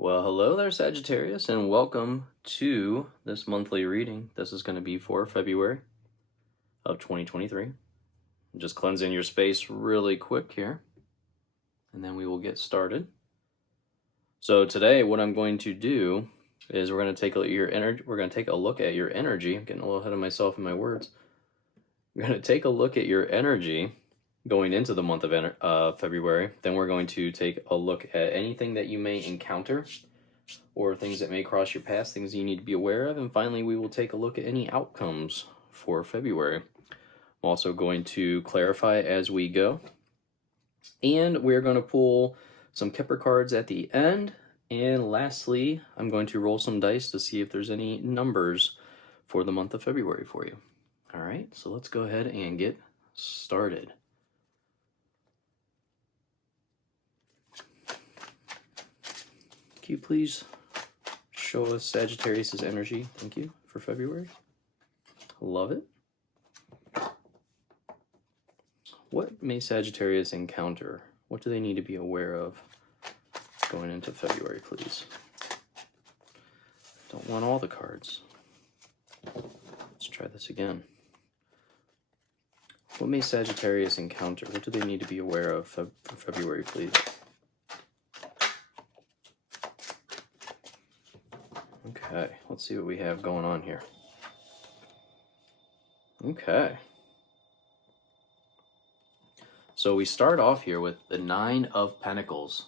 Well, hello there, Sagittarius, and welcome to this monthly reading. This is going to be for February of 2023. I'm just cleansing your space really quick here, and then we will get started. So today, what I'm going to do is we're going to take a look at your energy. We're going to take a look at your energy. I'm getting a little ahead of myself in my words. We're going to take a look at your energy going into the month of February. Then we're going to take a look at anything that you may encounter or things that may cross your path, things you need to be aware of. And finally, we will take a look at any outcomes for February. I'm also going to clarify as we go. And we're going to pull some Kipper cards at the end. And lastly, I'm going to roll some dice to see if there's any numbers for the month of February for you. All right, so let's go ahead and get started. Can you please show us Sagittarius' energy? Thank you for February. Love it. What may Sagittarius encounter? What do they need to be aware of going into February, please? Don't want all the cards. Let's try this again. What may Sagittarius encounter? What do they need to be aware of for February, please? Okay, let's see what we have going on here. Okay. So we start off here with the Nine of Pentacles.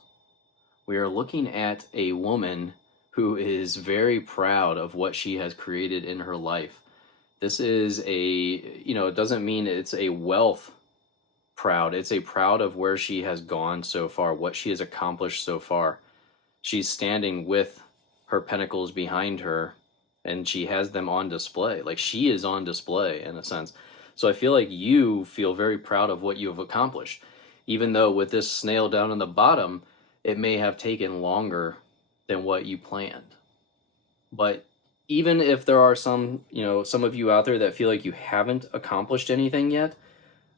We are looking at a woman who is very proud of what she has created in her life. This is it doesn't mean it's a wealth proud. It's a proud of where she has gone so far, what she has accomplished so far. She's standing with her pentacles behind her, and she has them on display. Like, she is on display in a sense. So I feel like you feel very proud of what you have accomplished, even though with this snail down in the bottom, it may have taken longer than what you planned. But even if there are some of you out there that feel like you haven't accomplished anything yet,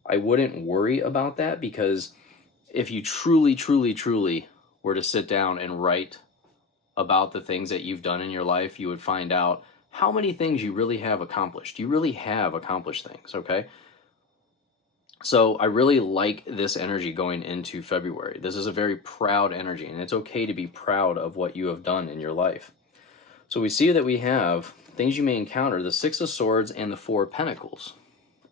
I wouldn't worry about that, because if you truly, truly, truly were to sit down and write about the things that you've done in your life, you would find out how many things you really have accomplished. You really have accomplished things, okay? So I really like this energy going into February. This is a very proud energy, and it's okay to be proud of what you have done in your life. So we see that we have things you may encounter, the Six of Swords and the Four of Pentacles.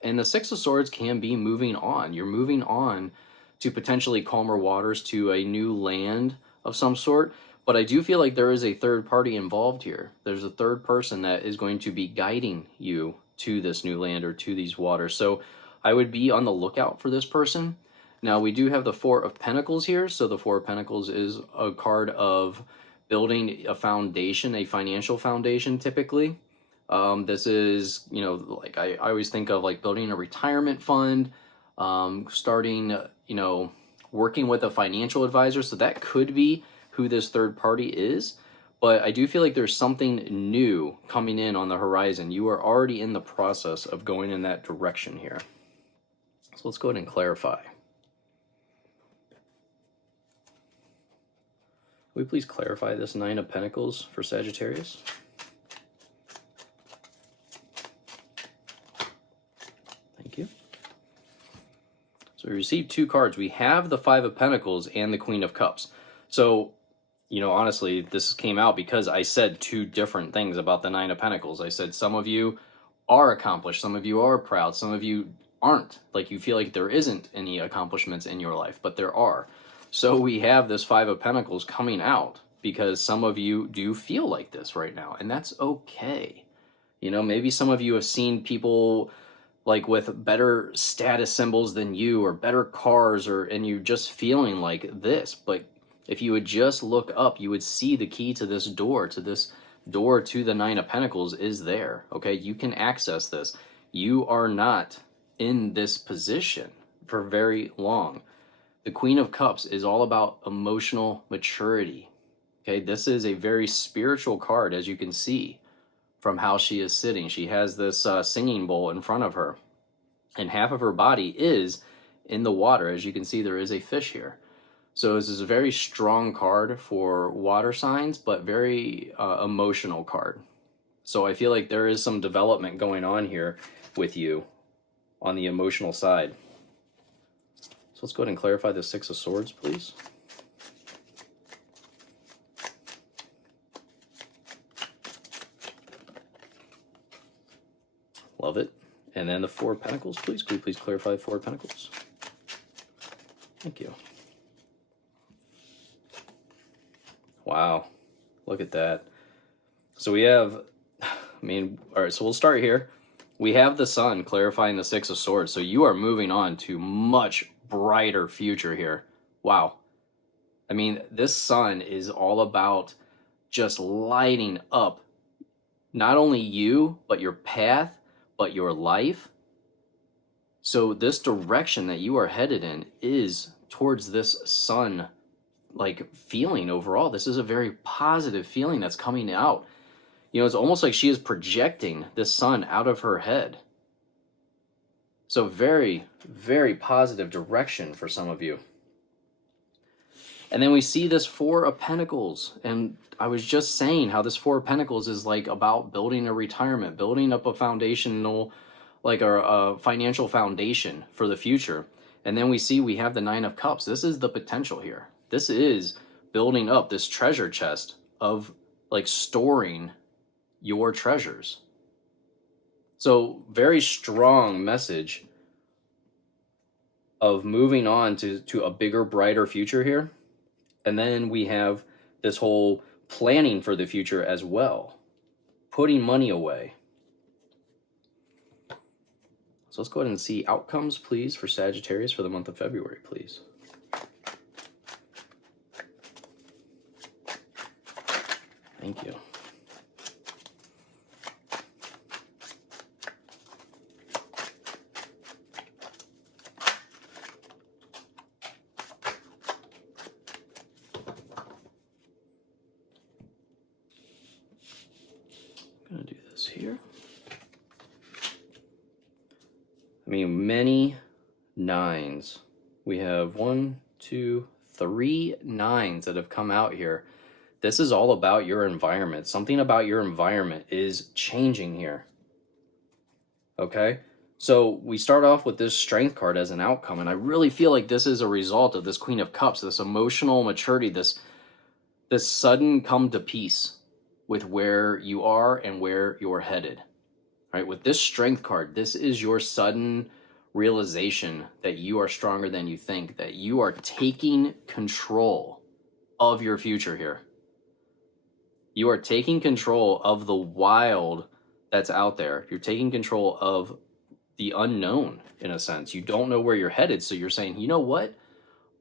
And the Six of Swords can be moving on. You're moving on to potentially calmer waters, to a new land of some sort. But I do feel like there is a third party involved here. There's a third person that is going to be guiding you to this new land or to these waters. So I would be on the lookout for this person. Now, we do have the Four of Pentacles here. So the Four of Pentacles is a card of building a foundation, a financial foundation, typically. This is, like I always think of like building a retirement fund, starting, working with a financial advisor. So that could be who this third party is. But I do feel like there's something new coming in on the horizon. You are already in the process of going in that direction here. So let's go ahead and clarify. Will we please clarify this Nine of Pentacles for Sagittarius? Thank you. So we received two cards. We have the Five of Pentacles and the Queen of Cups. So, honestly, this came out because I said two different things about the Nine of Pentacles. I said some of you are accomplished, some of you are proud, some of you aren't. Like, you feel like there isn't any accomplishments in your life, but there are. So we have this Five of Pentacles coming out because some of you do feel like this right now, and that's okay. Maybe some of you have seen people like with better status symbols than you, or better cars, and you're just feeling like this. But if you would just look up, you would see the key to this door, to the Nine of Pentacles is there, okay? You can access this. You are not in this position for very long. The Queen of Cups is all about emotional maturity. Okay, this is a very spiritual card, as you can see from how she is sitting. She has this singing bowl in front of her, and half of her body is in the water. As you can see, there is a fish here. So this is a very strong card for water signs, but very emotional card. So I feel like there is some development going on here with you on the emotional side. So let's go ahead and clarify the Six of Swords, please. Love it. And then the Four of Pentacles, please. Could you please clarify the Four of Pentacles? Thank you. Wow. Look at that. So we have, all right, so we'll start here. We have the Sun clarifying the Six of Swords. So you are moving on to much brighter future here. Wow. I mean, this Sun is all about just lighting up not only you, but your path, but your life. So this direction that you are headed in is towards this Sun like feeling overall. This is a very positive feeling that's coming out. You know, it's almost like she is projecting this Sun out of her head. So very, very positive direction for some of you. And then we see this Four of Pentacles. And I was just saying how this Four of Pentacles is like about building a retirement, building up a foundational, like a financial foundation for the future. And then we have the Nine of Cups. This is the potential here. This is building up this treasure chest of like storing your treasures. So very strong message of moving on to a bigger, brighter future here. And then we have this whole planning for the future as well. Putting money away. So let's go ahead and see outcomes, please, for Sagittarius for the month of February, please. Thank you. I'm going to do this here. I mean, many nines. We have 1, 2, 3 nines that have come out here. This is all about your environment. Something about your environment is changing here. Okay? So we start off with this Strength card as an outcome, and I really feel like this is a result of this Queen of Cups, this emotional maturity, this sudden come to peace with where you are and where you're headed. All right? With this Strength card, this is your sudden realization that you are stronger than you think, that you are taking control of your future here. You are taking control of the wild that's out there. You're taking control of the unknown, in a sense. You don't know where you're headed, so you're saying, you know what?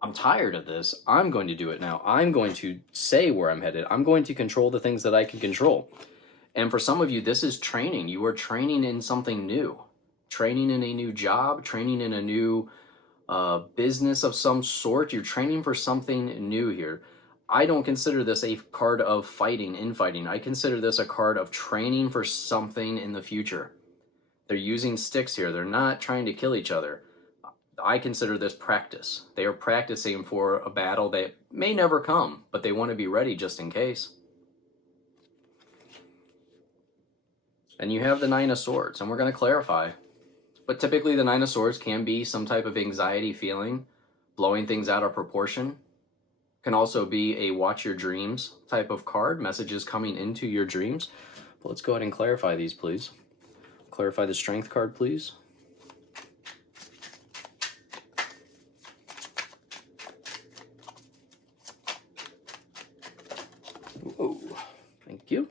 I'm tired of this. I'm going to do it now. I'm going to say where I'm headed. I'm going to control the things that I can control. And for some of you, this is training. You are training in something new. Training in a new job, training in a new business of some sort. You're training for something new here. I don't consider this a card of infighting. I consider this a card of training for something in the future. They're using sticks here. They're not trying to kill each other. I consider this practice. They are practicing for a battle that may never come, but they want to be ready just in case. And you have the Nine of Swords, and we're going to clarify. But typically the Nine of Swords can be some type of anxiety feeling, blowing things out of proportion. Can also be a watch your dreams type of card, messages coming into your dreams. But let's go ahead and clarify these, please. Clarify the Strength card, please. Whoa, thank you.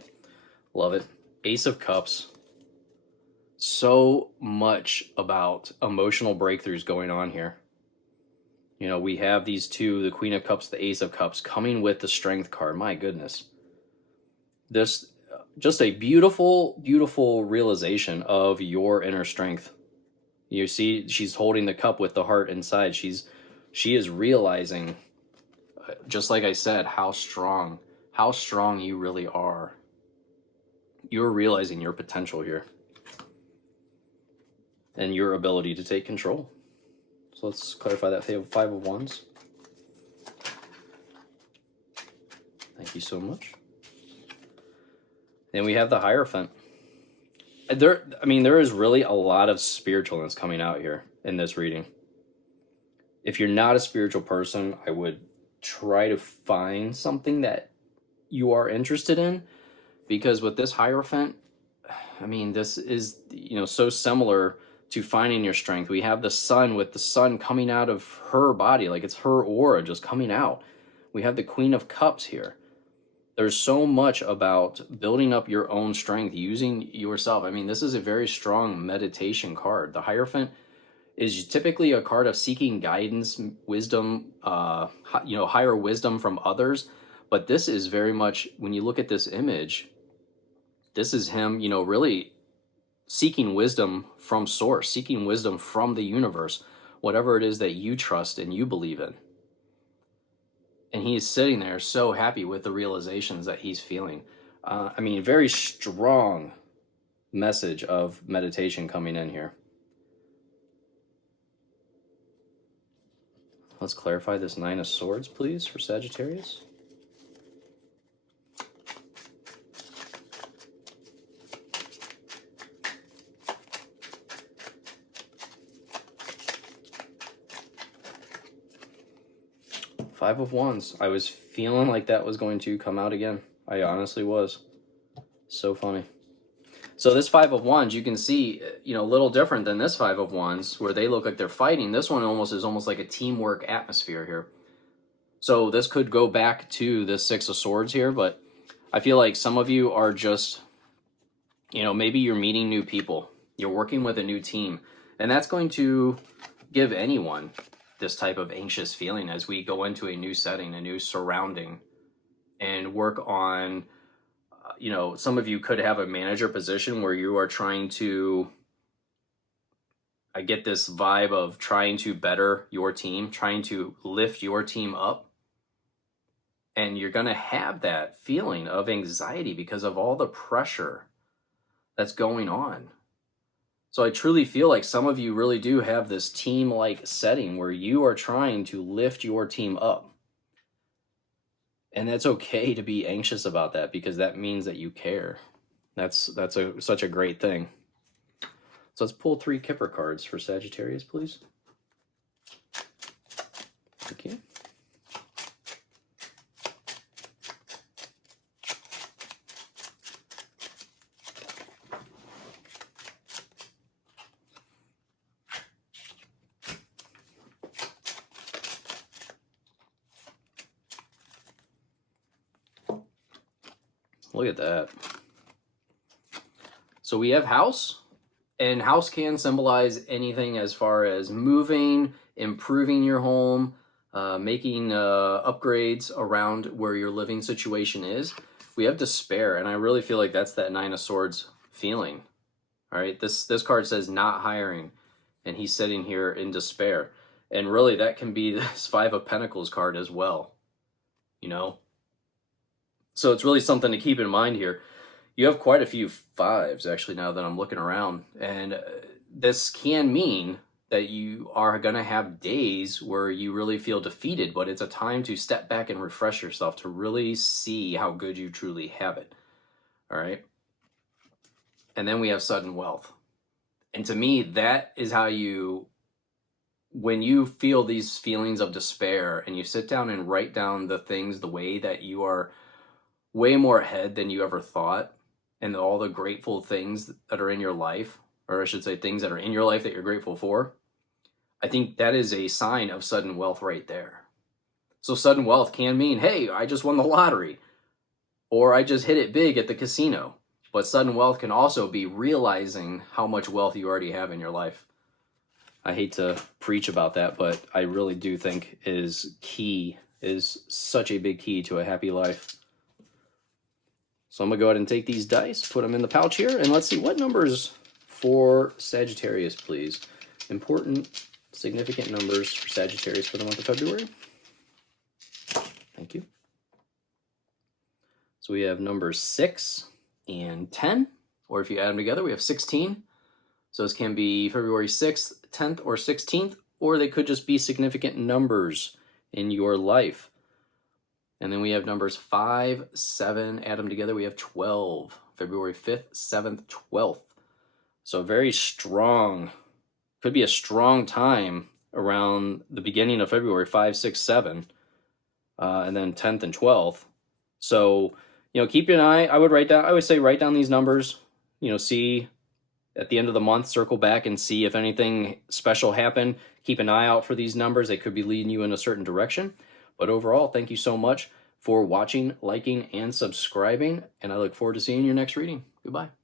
Love it. Ace of Cups. So much about emotional breakthroughs going on here. You know, we have these two, the Queen of Cups, the Ace of Cups, coming with the Strength card. My goodness. This, just a beautiful, beautiful realization of your inner strength. You see, she's holding the cup with the heart inside. She is realizing, just like I said, how strong you really are. You're realizing your potential here. And your ability to take control. So let's clarify that Five of Wands. Thank you so much. Then we have the Hierophant. There is really a lot of spiritualness coming out here in this reading. If you're not a spiritual person, I would try to find something that you are interested in, because with this Hierophant, this is, so similar to finding your strength. We have the sun, with the sun coming out of her body, like it's her aura just coming out. We have the Queen of Cups here. There's so much about building up your own strength, using yourself. This is a very strong meditation card. The Hierophant is typically a card of seeking guidance, wisdom, higher wisdom from others. But this is very much, when you look at this image, this is him, really seeking wisdom from source, seeking wisdom from the universe, whatever it is that you trust and you believe in. And he is sitting there so happy with the realizations that he's feeling. Very strong message of meditation coming in here. Let's clarify this Nine of Swords, please, for Sagittarius. Five of Wands. I was feeling like that was going to come out again. I honestly was. So funny. So this Five of Wands, you can see, a little different than this Five of Wands, where they look like they're fighting. This one is almost like a teamwork atmosphere here. So this could go back to the Six of Swords here, but I feel like some of you are just, maybe you're meeting new people. You're working with a new team. And that's going to give anyone this type of anxious feeling as we go into a new setting, a new surrounding, and work on, some of you could have a manager position where you are trying to, I get this vibe of trying to better your team, trying to lift your team up. And you're going to have that feeling of anxiety because of all the pressure that's going on. So I truly feel like some of you really do have this team-like setting where you are trying to lift your team up. And that's okay to be anxious about that, because that means that you care. That's such a great thing. So let's pull 3 Kipper cards for Sagittarius, please. Thank you. Look at that. So we have house, and house can symbolize anything as far as moving, improving your home, making upgrades around where your living situation is. We have despair, and I really feel like that's that Nine of Swords feeling. All right, this card says not hiring, and he's sitting here in despair. And really that can be this Five of Pentacles card as well, So it's really something to keep in mind here. You have quite a few fives, actually, now that I'm looking around. And this can mean that you are going to have days where you really feel defeated, but it's a time to step back and refresh yourself to really see how good you truly have it. All right? And then we have sudden wealth. And to me, that is how when you feel these feelings of despair and you sit down and write down the things, the way that you are way more ahead than you ever thought, and all the grateful things that are in your life, or I should say things that are in your life that you're grateful for, I think that is a sign of sudden wealth right there. So sudden wealth can mean, hey, I just won the lottery, or I just hit it big at the casino. But sudden wealth can also be realizing how much wealth you already have in your life. I hate to preach about that, but I really do think is such a big key to a happy life. So I'm going to go ahead and take these dice, put them in the pouch here, and let's see what numbers for Sagittarius, please. Important, significant numbers for Sagittarius for the month of February. Thank you. So we have numbers 6 and 10, or if you add them together, we have 16. So this can be February 6th, 10th, or 16th, or they could just be significant numbers in your life. And then we have numbers 5, 7, add them together, we have 12. February 5th, 7th, 12th. So very strong, could be a strong time around the beginning of February, 5, 6, 7, and then 10th and 12th. So, keep an eye. I would say write down these numbers, see at the end of the month, circle back and see if anything special happened. Keep an eye out for these numbers. They could be leading you in a certain direction. But overall, thank you so much for watching, liking, and subscribing. And I look forward to seeing your next reading. Goodbye.